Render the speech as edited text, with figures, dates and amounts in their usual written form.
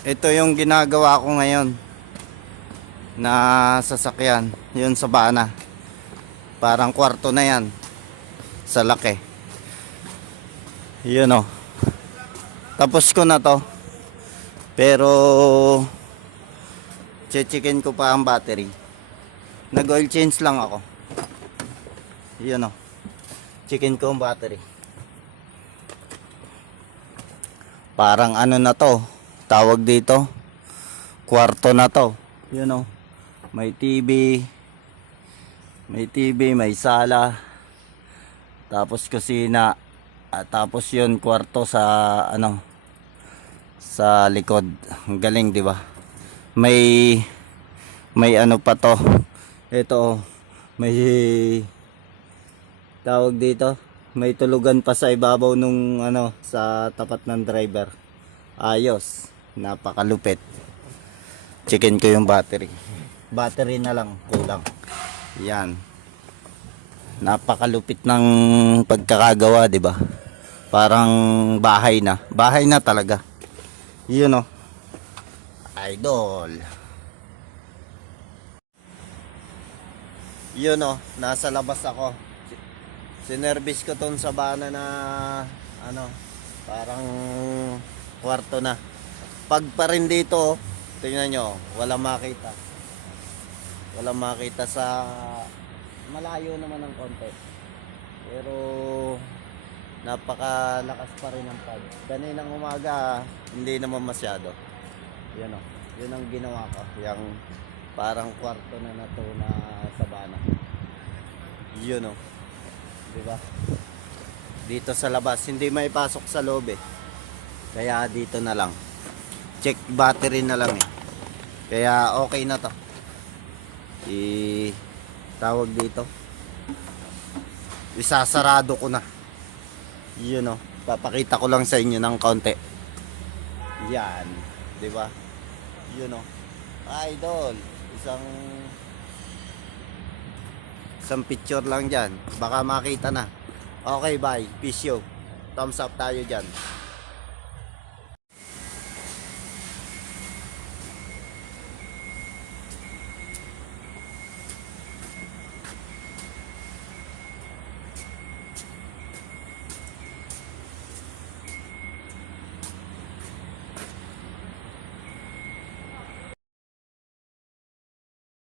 Ito yung ginagawa ko ngayon na sasakyan, yun sa bana. Parang kwarto na yan sa laki. Yun o. Tapos ko na to. Pero checkin ko pa ang battery. Nag oil change lang ako. Yun o. Checkin ko ang battery. Parang ano na to, tawag dito, kwarto na to. Yun o. May TV, may sala, tapos kusina, at tapos yun kwarto sa ano, sa likod. Ang galing, di ba? May ano pa to. Ito, may tawag dito, may tulugan pa sa ibabaw nung ano, sa tapat ng driver. Ayos, napakalupit. Checkin ko yung battery. Battery na lang kulang. Yan. Napakalupit ng pagkakagawa, 'di ba? Parang bahay na. Bahay na talaga. 'Yun oh. Idol. 'Yun oh, nasa labas ako. Sinervice ko 'tong sa bana na ano, parang kwarto na. Pag pa rin dito, tingnan nyo, walang makita. Walang makita sa malayo naman ng konti. Pero napakalakas pa rin ang pag. Kaninang umaga, hindi naman masyado. Yan o. Yun ang ginawa ko. Yung parang kwarto na to na sabana. Yun o. Diba? Dito sa labas. Hindi maipasok sa loob eh. Kaya dito na lang. Check battery na lang eh. Kaya okay na to. Tawag dito, isasarado ko na. Yun o, papakita ko lang sa inyo ng konti. Yan, di ba? Yun o, idol, isang picture lang dyan, baka makita na. Okay, bye, peace yo, thumbs up tayo dyan.